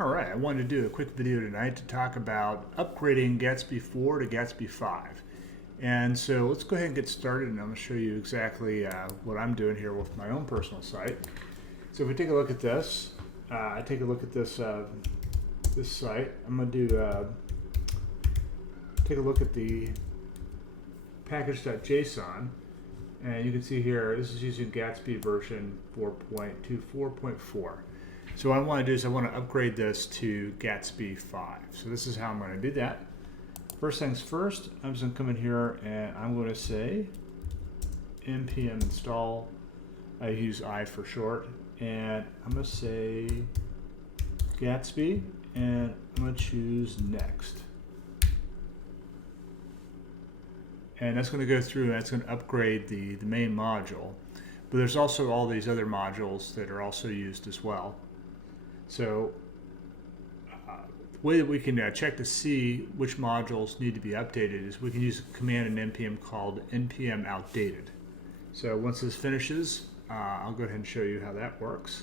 All right, I wanted to do a quick video tonight to talk about upgrading Gatsby 4 to Gatsby 5. And so let's go ahead and get started, and I'm going to show you exactly what I'm doing here with my own personal site. So if we take a look at this, I take a look at this this site. I'm going to do take a look at the package.json, and you can see here this is using Gatsby version 4.24.4. So what I want to do is I want to upgrade this to Gatsby 5. So this is how I'm going to do that. First things first, I'm just going to come in here and I'm going to say npm install. I use I for short, and I'm going to say Gatsby, and I'm going to choose next. And that's going to go through and that's going to upgrade the main module. But there's also all these other modules that are also used as well. So the way that we can check to see which modules need to be updated is we can use a command in npm called npm outdated. So once this finishes, I'll go ahead and show you how that works.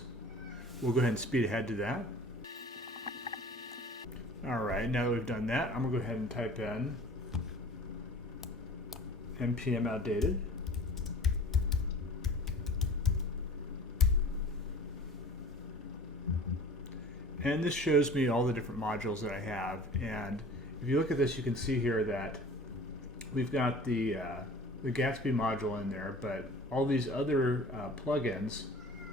We'll go ahead and speed ahead to that. All right, now that we've done that, I'm going to go ahead and type in npm outdated. And this shows me all the different modules that I have. And if you look at this, you can see here that we've got the Gatsby module in there, but all these other plugins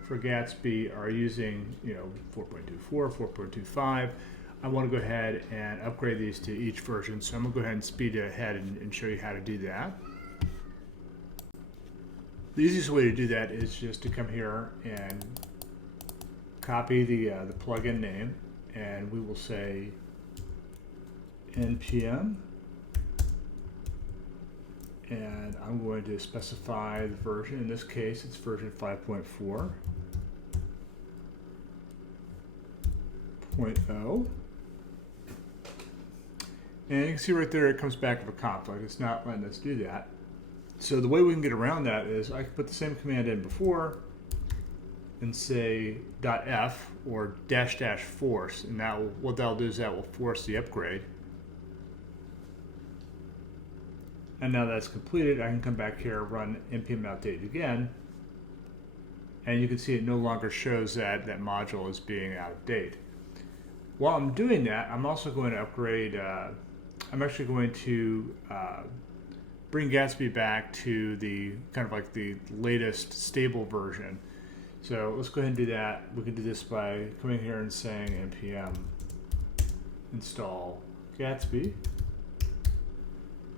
for Gatsby are using 4.24, 4.25. I want to go ahead and upgrade these to each version. So I'm going to go ahead and speed ahead and show you how to do that. The easiest way to do that is just to come here and copy the plugin name, and we will say npm, and I'm going to specify the version. In this case, it's version 5.4.0. And you can see right there it comes back with a conflict. It's not letting us do that. So the way we can get around that is I can put the same command in before and say .f or -- force, and what that'll do is that will force the upgrade. And now that's completed, I can come back here, run npm outdated again, and you can see it no longer shows that that module is being out of date. While I'm doing that, I'm also going to upgrade. I'm actually going to bring Gatsby back to the kind of like the latest stable version. So let's go ahead and do that. We can do this by coming here and saying npm install Gatsby.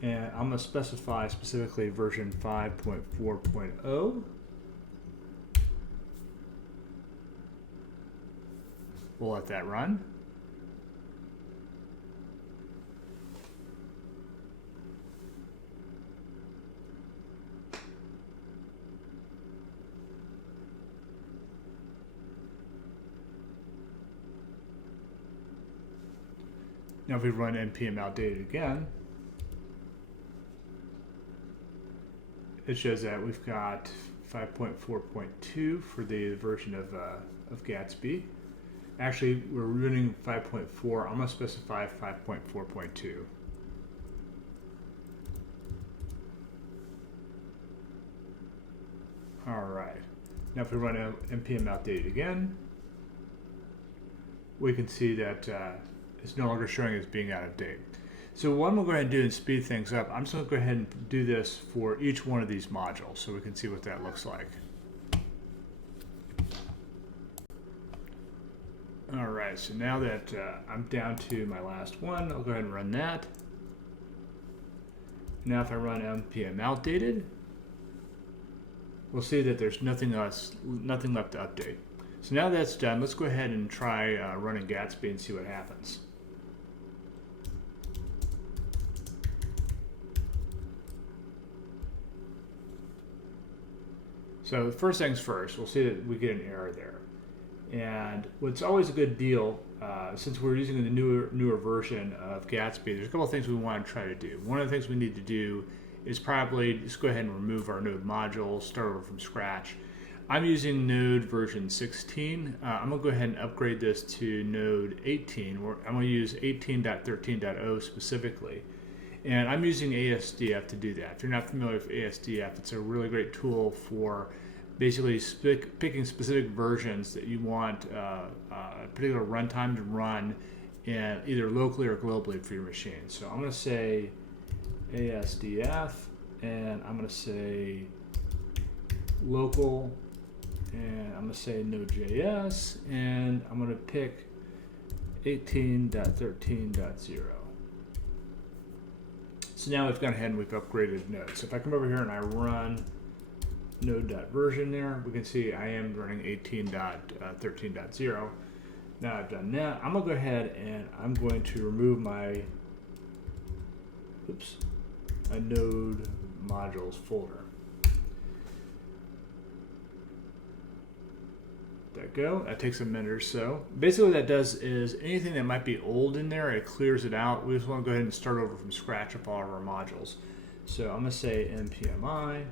And I'm going to specify specifically version 5.4.0. We'll let that run. Now if we run npm outdated again, it shows that we've got 5.4.2 for the version of Gatsby. Actually, we're running 5.4. I'm going to specify 5.4.2. All right. Now if we run npm outdated again, we can see that it's no longer showing as being out of date. So what I'm going to go ahead and do and speed things up, I'm just going to go ahead and do this for each one of these modules so we can see what that looks like. All right, so now that I'm down to my last one, I'll go ahead and run that. Now if I run npm outdated, we'll see that there's nothing left to update. So now that's done, let's go ahead and try running Gatsby and see what happens. So first things first, we'll see that we get an error there. And what's always a good deal, since we're using the newer version of Gatsby, there's a couple of things we want to try to do. One of the things we need to do is probably just go ahead and remove our node module, start over from scratch. I'm using Node version 16. I'm going to go ahead and upgrade this to Node 18. I'm going to use 18.13.0 specifically. And I'm using ASDF to do that. If you're not familiar with ASDF, it's a really great tool for basically picking specific versions that you want a particular runtime to run in either locally or globally for your machine. So I'm going to say ASDF, and I'm going to say local, and I'm going to say Node.js, and I'm going to pick 18.13.0. So now we've gone ahead and we've upgraded Node. So if I come over here and I run node.version there, we can see I am running 18.13.0. Now I've done that, I'm going to go ahead and I'm going to remove my Node modules folder. That go. That takes a minute or so. Basically what that does is anything that might be old in there, it clears it out. We just want to go ahead and start over from scratch with all of our modules. So I'm going to say npmi,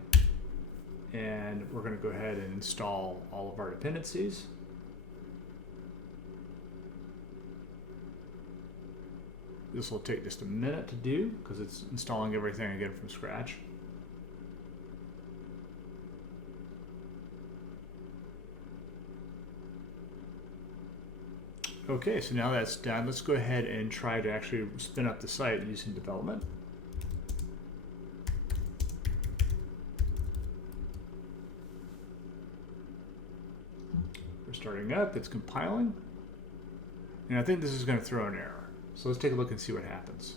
and we're going to go ahead and install all of our dependencies. This will take just a minute to do because it's installing everything again from scratch. Okay, so now that's done. Let's go ahead and try to actually spin up the site using development. We're starting up, it's compiling. And I think this is going to throw an error. So let's take a look and see what happens.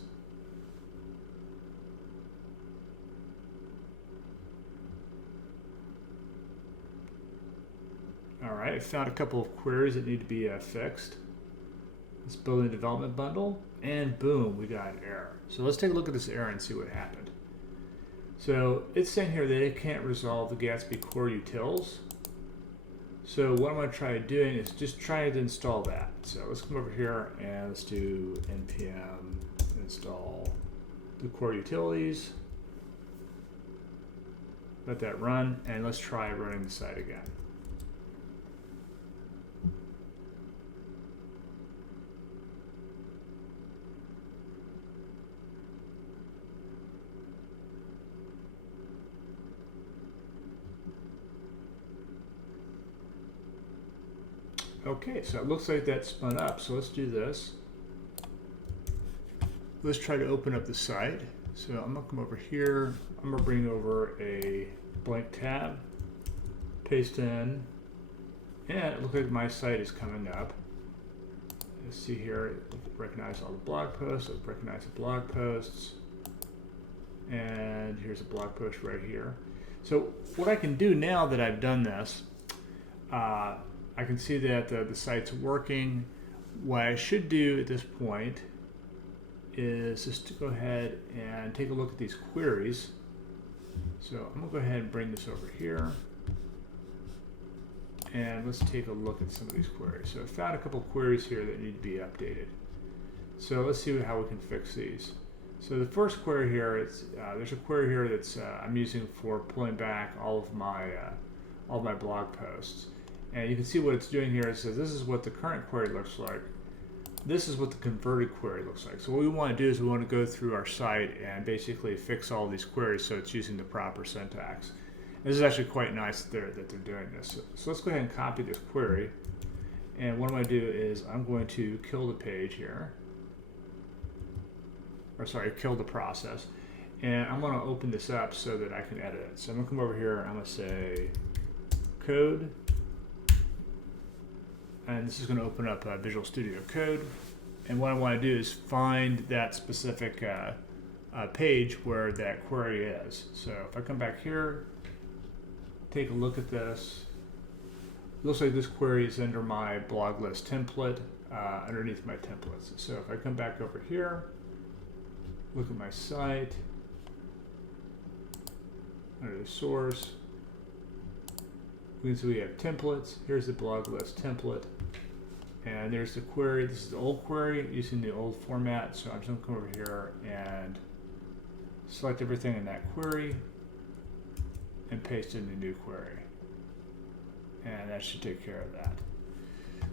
All right, I found a couple of queries that need to be fixed. Let's build a development bundle, and boom, we got an error. So let's take a look at this error and see what happened. So it's saying here that it can't resolve the Gatsby core utils. So what I'm going to try doing is just try to install that. So let's come over here and let's do npm install the core utilities. Let that run, and let's try running the site again. Okay, so it looks like that spun up. So let's do this. Let's try to open up the site. So I'm going to come over here. I'm going to bring over a blank tab, paste in, and it looks like my site is coming up. Let's see here, recognize all the blog posts. Let's recognize the blog posts. And here's a blog post right here. So what I can do now that I've done this, I can see that the site's working. What I should do at this point is just to go ahead and take a look at these queries. So I'm going to go ahead and bring this over here. And let's take a look at some of these queries. So I found a couple queries here that need to be updated. So let's see how we can fix these. So the first query here, there's a query here that's I'm using for pulling back all of my blog posts. And you can see what it's doing here. It says this is what the current query looks like. This is what the converted query looks like. So what we want to do is we want to go through our site and basically fix all these queries so it's using the proper syntax. This is actually quite nice that they're doing this. So let's go ahead and copy this query. And what I'm going to do is I'm going to kill the page here. Or sorry, kill the process. And I'm going to open this up so that I can edit it. So I'm going to come over here. I'm going to say code. And this is going to open up Visual Studio Code. And what I want to do is find that specific page where that query is. So if I come back here, take a look at this. It looks like this query is under my blog list template underneath my templates. So if I come back over here, look at my site, under the source, we can see we have templates. Here's the blog list template. And there's the query. This is the old query using the old format. So I'm just going to come over here and select everything in that query and paste in the new query. and that should take care of that.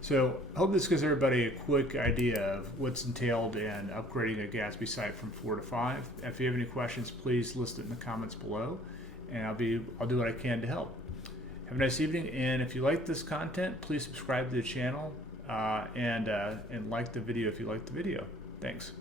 So I hope this gives everybody a quick idea of what's entailed in upgrading a Gatsby site from 4 to 5. If you have any questions, please list it in the comments below, and I'll do what I can to help. Have a nice evening, and if you like this content, please subscribe to the channel and like the video if you like the video. Thanks.